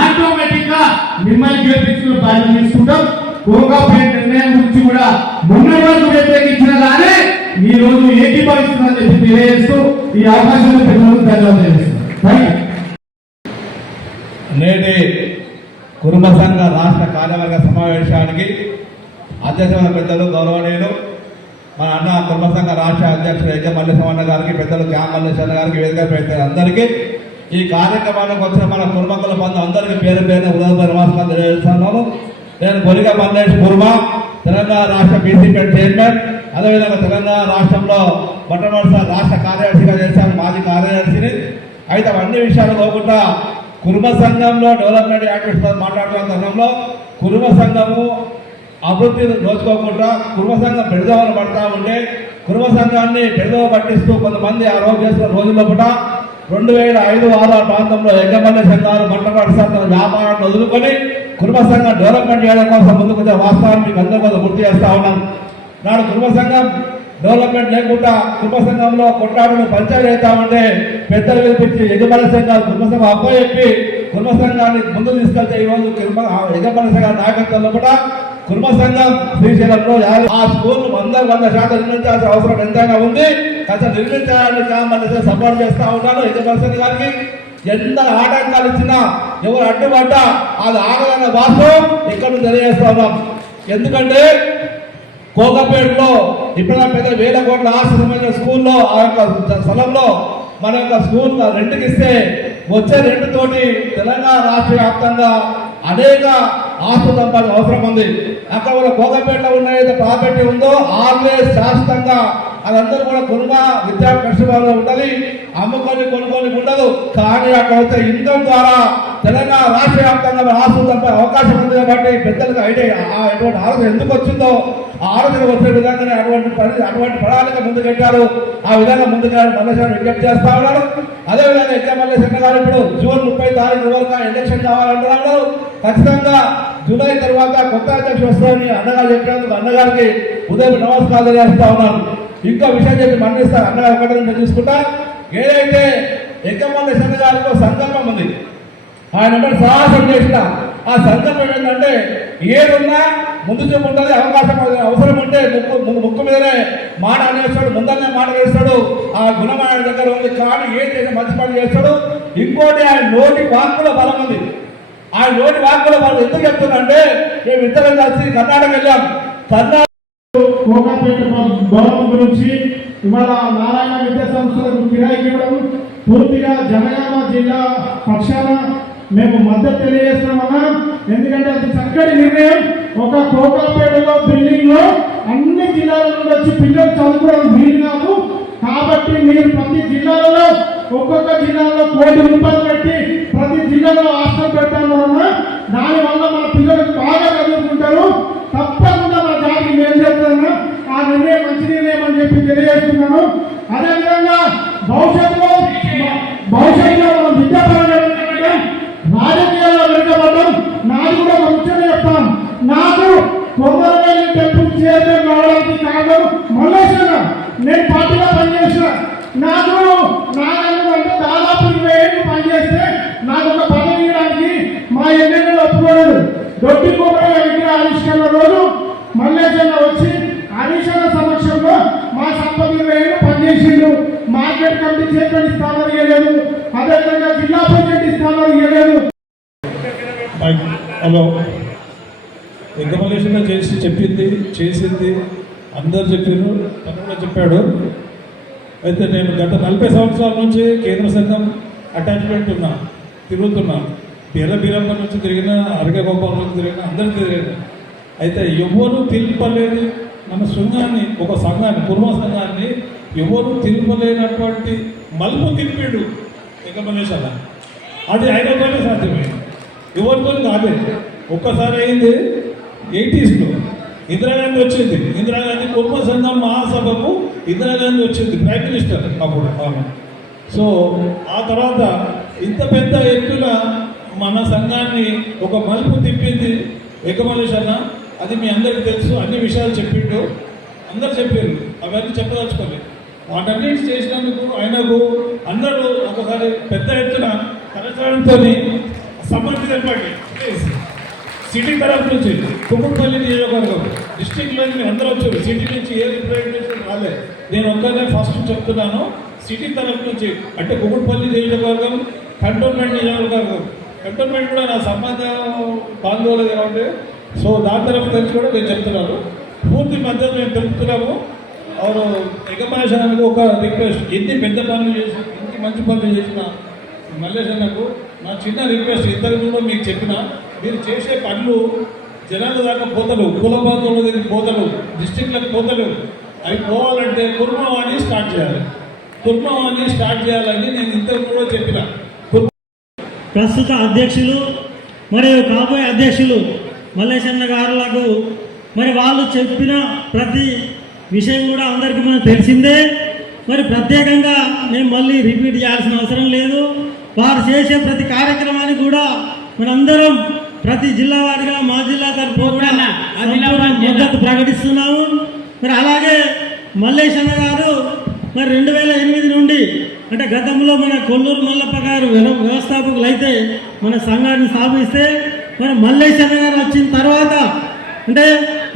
ఆటోమేటిక్ గా మిమ్మల్ని గెలిపించుకుని బాధ్యత తీసుకుంటాం. కోకాపేట నిర్ణయం గురించి కూడా మొన్న వరకు వ్యతిరేకించిన కానీ ఈ రోజు ఏకీభవిస్తుందని చెప్పి తెలియజేస్తూ ఈ అవకాశం ధన్యవాదాలు. నేటి కుటుంబ సంఘ రాష్ట్ర కార్యవర్గ సమావేశానికి అధ్యక్షమైన పెద్దలు గౌరవనీయులు మన అన్న కుటుంబ సంఘ రాష్ట్ర అధ్యక్షుడు ఎగ్గ మల్లేశ్వరన్న గారికి, పెద్దలు క్యామ్ మల్లేశ్వర గారికి, వేదిక పెద్దలు అందరికీ, ఈ కార్యక్రమానికి వచ్చిన మన కుటుంబకుల బంధు అందరికీ పేరు పేరున ఉదయ నమస్కారం తెలియజేస్తున్నాను. నేను గొరిగ మల్లేష్ కుర్మ, తెలంగాణ రాష్ట్ర బీసీపీ చైర్మన్, అదేవిధంగా తెలంగాణ రాష్ట్రంలో మొట్టమొదటిసారి రాష్ట్ర కార్యదర్శిగా చేశాను, మాజీ కార్యదర్శిని. అయితే అన్ని విషయాలు పోకుండా కుటుంబ సంఘంలో డెవలప్మెంట్ యాక్టివిటీస్ మాట్లాడుతున్న తరుణంలో కుటుంబ సంఘము అభివృద్ధిని దోచుకోకుండా కుటుంబ సంఘం పెడదవని పడతా ఉంటే కుటుంబ సంఘాన్ని పెడదవ పట్టిస్తూ కొంతమంది ఆ రోజు చేస్తున్న రోజుల్లో కూడా 2005-6 ప్రాంతంలో యజ్ఞమల్ల సంఘాలు మొట్టమొదటిసారి తన వ్యాపారాన్ని వదులుకొని కుటుంబ సంఘం డెవలప్మెంట్ చేయడం కోసం ముందుకు వచ్చే వాస్తవాన్ని మీకు అందరూ కూడా గుర్తు చేస్తా ఉన్నాను. నాడు కుటుంబ సంఘం డెవలప్మెంట్ లేకుండా కుటుంబ సంఘంలో కొట్లాడును పంచాయతీ అవుతామంటే పెద్దలు పిలిపించి యజమాని సంఘాలు కుటుంబ సంఘం అప్పచెప్పి కుటుంబ సంఘాన్ని ముందుకు తీసుకెళ్తే ఈరోజు యజమాని సంఘ నాయకత్వంలో కూడా కుటుంబ సంఘం శ్రీశైలంలో ఆ స్కూల్ 100% నిర్మించాల్సిన అవసరం ఎంతైనా ఉంది. కాస్త నిర్మించాలని కావాలని సపోర్ట్ చేస్తా ఉన్నాను. యజమాని సంఘ గారికి ఎంత ఆటంకాలు ఇచ్చినా ఎవరు అడ్డుపడ్డా అది ఆగదన్న వాస్తవం ఇక్కడ తెలియజేస్తా ఉన్నాం. ఎందుకంటే కోకపేటలో ఇప్పుడు పెద్ద 1000 కోట్ల ఆస్తి సంబంధించిన స్కూల్లో ఆ యొక్క స్థలంలో మన యొక్క స్కూల్ రెంట్కి ఇస్తే వచ్చే రెండుతోటి తెలంగాణ రాష్ట్ర వ్యాప్తంగా అనేక ఆస్తులు సంపాదన అవసరం ఉంది. అక్కడ కూడా కోకపేటలో ఉన్న ఏదైతే ప్రాపర్టీ ఉందో ఆర్లే శాశ్వతంగా అదందరూ కూడా కొనుగోలు విద్యార్థి కష్టంలో ఉండాలి, అమ్ముకొని కొనుక్కొని ఉండదు. కానీ అక్కడ వచ్చే ఇన్కమ్ ద్వారా తెలంగాణ రాష్ట్ర వ్యాప్తంగా ఆస్తులు సంపే అవకాశం ఉంది. కాబట్టి పెద్దలకు ఎటువంటి ఆలోచన ఎందుకు వచ్చిందో ఆ ఆలోచన వచ్చే విధంగానే అటువంటి ప్రణాళిక ముందుకెట్టారు. ఆ విధంగా ముందుగా మల్లేశ్వరం విజ్ఞప్తి చేస్తా ఉన్నారు. అదేవిధంగా ఎగ్జామ్ మల్లేశ్వర గారు ఇప్పుడు జూన్ 30 తారీఖు వరకు ఎలక్షన్ కావాలంటున్నారు. ఖచ్చితంగా జూలై తర్వాత కొత్త అధ్యక్షుడు వస్తారని అన్నగారు చెప్పినందుకు అన్నగారికి ఉదయం నమస్కారాలు తెలియజేస్తా ఉన్నాను. ఇంకో విషయం చెప్పి మన్నిస్తారు అన్నగారు ఒకటి నేను చూసుకుంటా. ఏదైతే ఎగ్గమల్ల గారితో సంకల్పం ఉంది, ఆయన సాహసం చేసిన ఆ సందర్భం ఏంటంటే ఏదున్నా ముందు చూపు ఉంటుంది, అవకాశం అవసరం ఉంటే ముక్కు మీదనే మాట అనేస్తాడు, ముందరనే మాట వేస్తాడు. ఆ గుణం ఆయన దగ్గర ఉంది. కానీ ఏం చేసి మంచి పని చేస్తాడు. ఇంకోటి ఆయన నోటి వాక్కుల బలం ఉంది. ఆయన నోటి వాక్కుల బలం ఎందుకు చెప్తున్నా మేము ఇద్దరం కలిసి కర్ణాటక వెళ్ళాం. కోకాపేట భవనం గురించి ఇవాళ నారాయణ విద్యా సంస్థలకు కిరాయికి ఇవ్వడం పూర్తిగా జనగామ జిల్లా పక్షాన మేము మద్దతు తెలియజేస్తున్నామన్నా. ఎందుకంటే అది చక్కటి నిర్ణయం. ఒక కోకాపేటలో బిల్డింగ్ లో అన్ని జిల్లాల నుండి వచ్చి పిల్లలు చదువుకోవడం వీలు కాదు. కాబట్టి మీరు ప్రతి జిల్లాలలో ఒక్కొక్క జిల్లాలో ₹1,00,00,000 పెట్టి ప్రతి జిల్లాలో హాస్టల్ పెట్టాను అన్నా. దానివల్ల మన పిల్లలు బాగా చదువుకుంటారు. తప్పకుండా మన జాతికి మేలు చేస్తాను. ఆ నిర్ణయం మంచి నిర్ణయం అని చెప్పి తెలియజేస్తున్నాను. అదేవిధంగా భవిష్యత్తులో మనం విద్యాపరంగా రాజకీయాల్లో వెనుకబడ్డం. నాది కూడా ఒక ముచ్చట చెప్తాను. నాకు కొమ్మరవెల్లి టెంపుల్ చైర్మన్ కావడానికి కారణం మల్లేశ్వర. నేను పార్టీలో పనిచేసిన నాకు అంటే దాదాపు 20 ఏళ్ళు పనిచేస్తే నాకు ఒక పదవి ఇవ్వడానికి మా ఎమ్మెల్యేలు ఒప్పుకోలేదు. దొడ్డి కొమ్మరవెల్లి విగ్రహ ఆవిష్కరణ రోజు మల్లేశ్వర వచ్చి ఆవిష్కరణ సమక్షంలో మా సంపద 20 ఏళ్ళు పనిచేసిండు. మార్కెట్ కమిటీ చైర్మన్ స్థానం ఇవ్వలేదు. అదేవిధంగా జిల్లా ప్రెసిడెంట్ స్థానం ఇవ్వలేదు. హలో, రికమెండేషన్ చేసి చెప్పింది చేసింది అందరు చెప్పారు, తను కూడా చెప్పాడు. అయితే నేను గత 40 సంవత్సరాల నుంచి కేంద్ర సంఘం అటాచ్మెంట్ ఉన్నా, తిరుగుతున్నా. బీరప్ప నుంచి తిరిగిన, అరగగోపాల నుంచి తిరిగిన, అందరికి తిరిగిన. అయితే ఎవరు తెలుపలేని మన శృంగాన్ని, ఒక సంఘాన్ని, కుర్మ సంఘాన్ని ఎవరు తెలుపలేనటువంటి మలుపు తిప్పాడు రికమెండేషన్. అది ఆయనతోనే సాధ్యమైంది, ఎవరితో కాలేదు. ఒక్కసారి అయింది 80s ఇందిరాగాంధీ వచ్చింది. ఇందిరాగాంధీ కుర్మ సంఘం మహాసభకు ఇందిరాగాంధీ వచ్చింది, ప్రైమ్ మినిస్టర్ అప్పుడు ఆమె. సో ఆ తర్వాత ఇంత పెద్ద ఎత్తున మన సంఘాన్ని ఒక మలుపు తిప్పింది రికమెండేషన్. అది మీ అందరికీ తెలుసు. అన్ని విషయాలు చెప్పిండు, అందరు చెప్పారు. అవన్నీ చెప్పదలుచుకోలేదు. వాటన్నిటి చేసినందుకు ఆయనకు అందరూ ఒకసారి పెద్ద ఎత్తున కరచాలతో సమర్థించండి. సిటీ తరఫు నుంచి కుటుంబపల్లి నియోజకవర్గం డిస్ట్రిక్ట్లో మీరు అందరూ వచ్చారు. సిటీ నుంచి ఏ రిప్రజెంటేషన్ రాలేదు. నేను ఒక్కనే ఫస్ట్ చెప్తున్నాను. సిటీ తరఫు నుంచి అంటే కుటుంబపల్లి నియోజకవర్గం, కంటోన్మెంట్ నియోజకవర్గం. కంటోన్మెంట్ కూడా నా సంబంధ బాంధవులు కాబట్టి సో దాని తరఫు నుంచి కూడా నేను చెప్తున్నాను. పూర్తి మద్దతు మేము తెలుపుతున్నాము. ಅವರು రికమెండేషన్ ఒక రిక్వెస్ట్. ఎన్ని పెద్ద పనులు చేసి, ఎన్ని మంచి పనులు చేసిన మల్లేశన్నకు నా చిన్న రిక్వెస్ట్. ఇంతకుముందు మీకు చెప్పిన, మీరు చేసే పనులు జనాల దాకా పోతలు, కుల బాధల దగ్గర పోతలు, డిస్ట్రిక్ట్లకు పోతలు. అవి పోవాలంటే కుర్మవాణి స్టార్ట్ చేయాలి. కుర్మవాణి స్టార్ట్ చేయాలని నేను ఇంతకు కూడా చెప్పిన. ప్రస్తుత అధ్యక్షులు మరియు కాబోయే అధ్యక్షులు మల్లేశన్న గారులకు మరి వాళ్ళు చెప్పిన ప్రతి విషయం కూడా అందరికీ మనకు తెలిసిందే. మరి ప్రత్యేకంగా నేను మళ్ళీ రిపీట్ చేయాల్సిన అవసరం లేదు. వారు చేసే ప్రతి కార్యక్రమానికి కూడా మనందరం ప్రతి జిల్లా వారిగా మా జిల్లా తరఫున మద్దతు ప్రకటిస్తున్నాము. మరి అలాగే మల్లేశన్న గారు మరి 2008 నుండి అంటే గతంలో మన కొల్లూరు మల్లప్ప గారు వ్యవస్థాపకులు అయితే మన సంఘాన్ని స్థాపిస్తే మరి మల్లేశన్న గారు వచ్చిన తర్వాత అంటే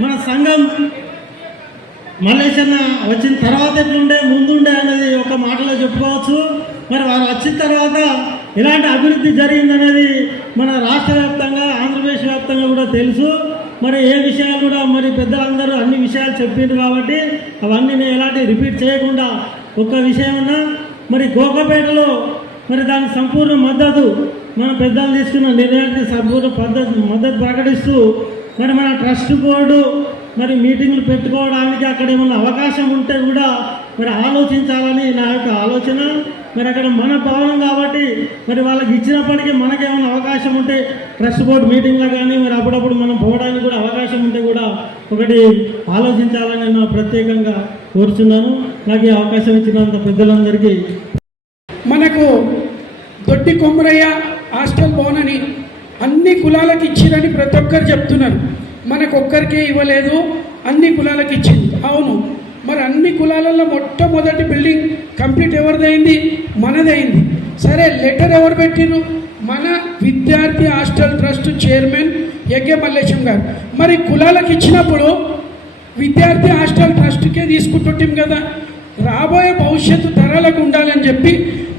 మన సంఘం మల్లేశన్న వచ్చిన తర్వాత ఎట్లుండే ముందుండే అనేది ఒక మాటలో చెప్పుకోవచ్చు. మరి వారు వచ్చిన తర్వాత ఎలాంటి అభివృద్ధి జరిగిందనేది మన రాష్ట్ర వ్యాప్తంగా, ఆంధ్రప్రదేశ్ వ్యాప్తంగా కూడా తెలుసు. మరి ఏ విషయాలు కూడా మరి పెద్దలందరూ అన్ని విషయాలు చెప్పిండ్రు కాబట్టి అవన్నీ నేను ఎలాంటి రిపీట్ చేయకుండా ఒక్క విషయం ఉన్నా మరి కోకాపేటలో మరి దానికి సంపూర్ణ మద్దతు మన పెద్దలు తీసుకున్న నిర్ణయానికి సంపూర్ణ మద్దతు ప్రకటిస్తూ మరి మన ట్రస్ట్ బోర్డు మరి మీటింగ్లు పెట్టుకోవడానికి అక్కడ ఏమన్నా అవకాశం ఉంటే కూడా మరి ఆలోచించాలని నా యొక్క ఆలోచన. మరి అక్కడ మన భవనం కాబట్టి మరి వాళ్ళకి ఇచ్చినప్పటికీ మనకేమైనా అవకాశం ఉంటే ట్రస్ట్ బోర్డు మీటింగ్లో కానీ మరి అప్పుడప్పుడు మనం పోవడానికి కూడా అవకాశం ఉంటే కూడా ఒకటి ఆలోచించాలని నేను ప్రత్యేకంగా కోరుచున్నాను. నాకు ఈ అవకాశం ఇచ్చినంత పెద్దలందరికీ. మనకు దొడ్డి కొమ్మరయ్య హాస్టల్ భవనని అన్ని కులాలకు ఇచ్చిరని ప్రతి ఒక్కరు చెప్తున్నారు. మనకు ఒక్కరికే ఇవ్వలేదు, అన్ని కులాలకు ఇచ్చింది. అవును, మరి అన్ని కులాలలో మొట్టమొదటి బిల్డింగ్ కంప్లీట్ ఎవరిదైంది? మనదైంది. సరే, లెటర్ ఎవరు పెట్టిర్రు? మన విద్యార్థి హాస్టల్ ట్రస్ట్ చైర్మన్ యజ్ఞ మల్లేశం గారు. మరి కులాలకు ఇచ్చినప్పుడు విద్యార్థి హాస్టల్ ట్రస్ట్కే తీసుకుంటుంటాం కదా. రాబోయే భవిష్యత్తు తరాలకు ఉండాలని చెప్పి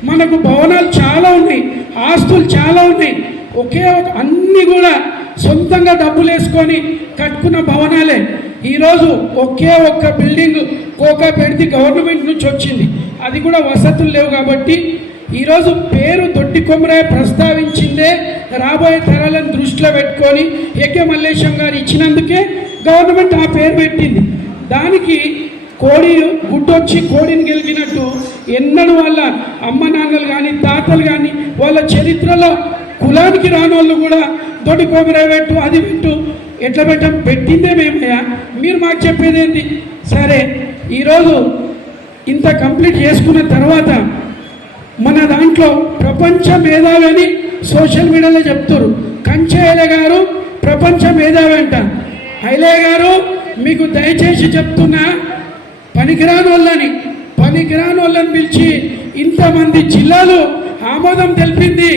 మనకు భవనాలు చాలా ఉన్నాయి, ఆస్తులు చాలా ఉన్నాయి. అన్నీ కూడా సొంతంగా డబ్బులు వేసుకొని కట్టుకున్న భవనాలే. ఈరోజు ఒక్క బిల్డింగ్ కోకాపేటది గవర్నమెంట్ నుంచి వచ్చింది, అది కూడా వసతులు లేవు. కాబట్టి ఈరోజు పేరు దొడ్డి కొమరయ్య ప్రస్తావించిందే రాబోయే తరాలను దృష్టిలో పెట్టుకొని యజ్ఞ మల్లేశం గారు ఇచ్చినందుకే గవర్నమెంట్ ఆ పేరు పెట్టింది. దానికి కోడి గుడ్డొచ్చి కోడిని గెలిగినట్టు ఎన్నడూ వాళ్ళ అమ్మ నాన్నలు కానీ తాతలు కానీ వాళ్ళ చరిత్రలో కులానికి రాని వాళ్ళు కూడా దొడ్డి కొమరయ్య పెట్టు అది పెట్టు ఎట్లా పెట్టిందే మేమయ్యా, మీరు మాకు చెప్పేది ఏంటి? సరే, ఈరోజు ఇంత కంప్లీట్ చేసుకున్న తర్వాత మన దాంట్లో ప్రపంచ మేధావి అని సోషల్ మీడియాలో చెప్తారు. కంచె ఐలయ్య గారు ప్రపంచ మేధావి అంట. ఐలయ్య గారు మీకు దయచేసి చెప్తున్నా, పనికిరాని వాళ్ళని పిలిచి ఇంతమంది జిల్లాలు ఆమోదం తెలిపింది.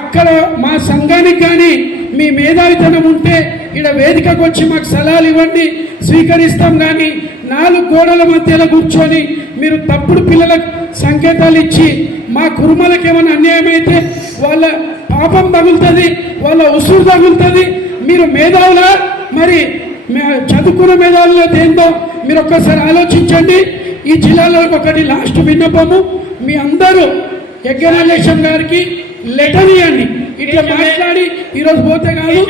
అక్కడ మా సంఘానికి కానీ మీ మేధావితనం ఉంటే ఇక్కడ వేదికకు వచ్చి మాకు సలహాలు ఇవ్వండి, స్వీకరిస్తాం. కానీ 4 గోడల మధ్యలో కూర్చొని మీరు తప్పుడు పిల్లలకు సంకేతాలు ఇచ్చి మా కురుమలకు ఏమైనా అన్యాయం అయితే వాళ్ళ పాపం తగులుతుంది, వాళ్ళ ఉసురు తగులుతుంది. మీరు మేధావులా? మరి చదువుకున్న మేధావుల దేంతో మీరు ఒక్కసారి ఆలోచించండి. ఈ జిల్లాలో ఒకటి లాస్ట్ విన్నపము, మీ అందరూ యజ్ఞ మల్లేశం గారికి లెటర్ ఇవ్వండి. ఇట్లా మాట్లాడి ఈరోజు పోతే కాదు,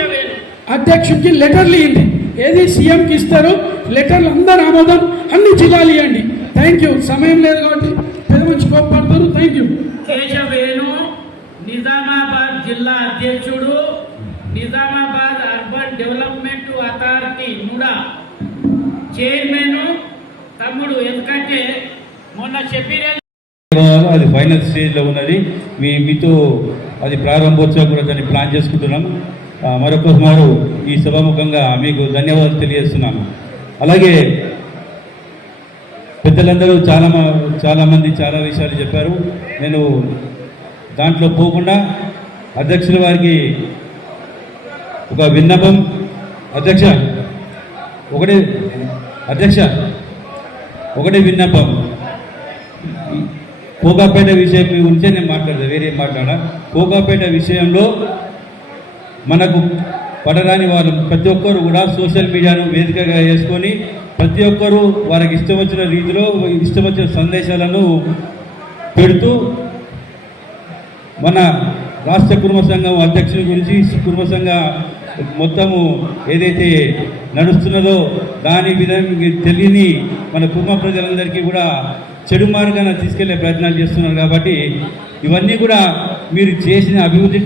అధ్యక్షుడికి లెటర్లు ఇవ్వండి. ఏది సీఎంకి ఇస్తారు లెటర్లు, అందరు ఆమోదం అన్ని జిల్లాలు ఇవ్వండి. Thank you. సమయం లేదు కాబట్టి పెద్ద మంచి కోపడతారు. Thank you. కేశవేణు నిజామాబాద్ జిల్లా అధ్యక్షుడు, నిజామాబాద్ అర్బన్ డెవలప్మెంట్ అథారిటీ కూడా చైర్మన్ తమ్ముడు. ఎందుకంటే మొన్న చెప్పిన అది ఫైనల్ స్టేజ్లో ఉన్నది. మీతో అది ప్రారంభోత్సవం కూడా దాన్ని ప్లాన్ చేసుకుంటున్నాం. మరొకమారు ఈ సభాముఖంగా మీకు ధన్యవాదాలు తెలియజేస్తున్నాను. అలాగే పెద్దలందరూ చాలామంది చాలా విషయాలు చెప్పారు. నేను దాంట్లో పోకుండా అధ్యక్షుల వారికి ఒక విన్నపం. ఒకటే విన్నపం. కోకాపేట విషయం గురించే నేను మాట్లాడతా, వేరే మాట్లాడా. కోకాపేట విషయంలో మనకు పడరాని వాళ్ళు ప్రతి ఒక్కరు కూడా సోషల్ మీడియాను వేదికగా చేసుకొని ప్రతి ఒక్కరూ వారికి ఇష్టం వచ్చిన రీతిలో ఇష్టం వచ్చిన సందేశాలను పెడుతూ మన రాష్ట్ర కుర్మ సంఘం అధ్యక్షుని గురించి కుర్మ సంఘ మొత్తము ఏదైతే నడుస్తున్నదో దాని విధంగా తెలియని మన కుర్మ ప్రజలందరికీ కూడా చెడు మార్గాన తీసుకెళ్లే ప్రయత్నాలు చేస్తున్నారు. కాబట్టి ఇవన్నీ కూడా మీరు చేసిన అభివృద్ధి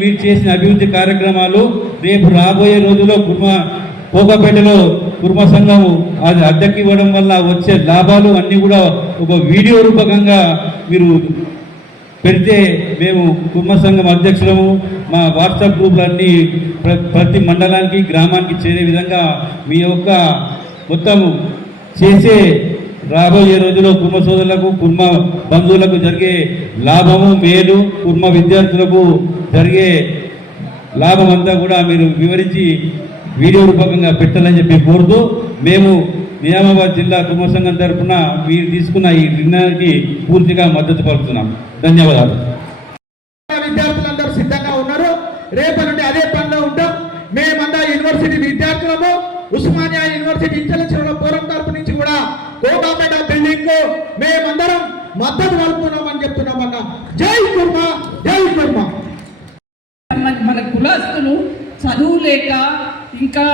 మీరు చేసిన అభివృద్ధి కార్యక్రమాలు రేపు రాబోయే రోజుల్లో కోకాపేటలో కుర్మ సంఘం అది అద్దెకి ఇవ్వడం వల్ల వచ్చే లాభాలు అన్నీ కూడా ఒక వీడియో రూపకంగా మీరు పెడితే మేము కుర్మ సంఘం అధ్యక్షులము మా వాట్సాప్ గ్రూపులన్నీ ప్రతి మండలానికి గ్రామానికి చేరే విధంగా మీ యొక్క మొత్తము చేసే రాబోయే రోజుల్లో కుర్మ సోదరులకు కుర్మ బంధువులకు జరిగే లాభము మేలు, కుర్మ విద్యార్థులకు జరిగే లాభం అంతా కూడా మీరు వివరించి వీడియో రూపకంగా పెట్టాలని చెప్పి కోరుతూ మేము నిజామాబాద్ జిల్లా కుర్మ సంఘం తరఫున మీరు తీసుకున్న ఈ నిర్ణయానికి పూర్తిగా మద్దతు పలుకుతున్నాం. ధన్యవాదాలు. విద్యార్థులందరూ సిద్ధంగా ఉన్నారు. రేపటి నుండి అదే పనిలో ఉంటాం. మేమంతా యూనివర్సిటీ విద్యార్థులము. ఉస్మానియా యూనివర్సిటీ ఇంటెలెక్చువల్ ఫోరం తరపు నుంచి కూడా కోకాపేట బిల్డింగ్ మేమందరం మద్దతు పలుకుతున్నామని చెప్తున్నామన్నా. జై కుర్మ, జై కుర్మ. మన కులస్తులు చదువు లేక ఇంకా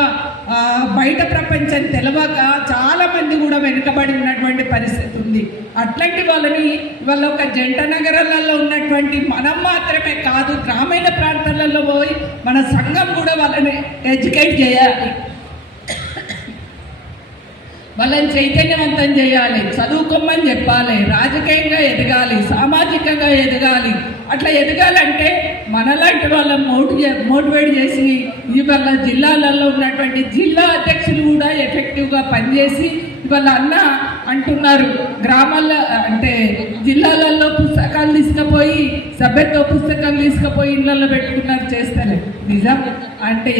బయట ప్రపంచం తెలవక చాలా మంది కూడా వెనుకబడి ఉన్నటువంటి పరిస్థితి ఉంది. అట్లాంటి వాళ్ళని ఇవాళ ఒక జంట నగరాలలో ఉన్నటువంటి మనం మాత్రమే కాదు, గ్రామీణ ప్రాంతాలలో పోయి మన సంఘం కూడా వాళ్ళని ఎడ్యుకేట్ చేయాలి, వాళ్ళని చైతన్యవంతం చేయాలి, చదువుకోమని చెప్పాలి, రాజకీయంగా ఎదగాలి, సామాజికంగా ఎదగాలి. అట్లా ఎదగాలంటే మనలాంటి వాళ్ళని మోటివేట్ చేసి ఇవాళ జిల్లాలలో ఉన్నటువంటి జిల్లా అధ్యక్షులు కూడా ఎఫెక్టివ్గా పనిచేసి ఇవాళ అన్న అంటున్నారు గ్రామాల్లో అంటే జిల్లాలలో పుస్తకాలు తీసుకుపోయి సభ్యత్వ పుస్తకాలు తీసుకుపోయి ఇళ్ళల్లో పెట్టుకున్నారు, చేస్తలే. నిజం అంటే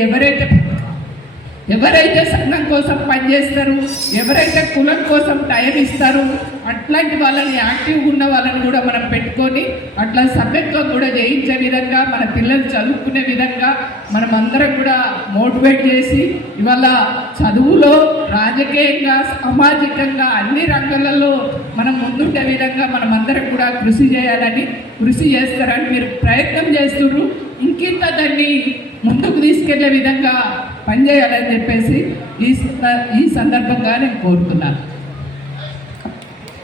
ఎవరైతే సంఘం కోసం పనిచేస్తారు, ఎవరైతే కులం కోసం టైం ఇస్తారు, అట్లాంటి వాళ్ళని యాక్టివ్గా ఉన్న వాళ్ళని కూడా మనం పెట్టుకొని అట్లా సభ్యత్వం కూడా చేయించే విధంగా, మన పిల్లలు చదువుకునే విధంగా మనం అందరం కూడా మోటివేట్ చేసి ఇవాళ చదువులో, రాజకీయంగా, సామాజికంగా అన్ని రంగాలలో మనం ముందుండే విధంగా మనం అందరం కూడా కృషి చేయాలని, కృషి చేస్తారని మీరు ప్రయత్నం చేస్తున్నారు. ఇంకింత దాన్ని ముందుకు తీసుకెళ్లే విధంగా పనిచేయాలని చెప్పేసి ఈ సందర్భంగా నేను కోరుతున్నాను.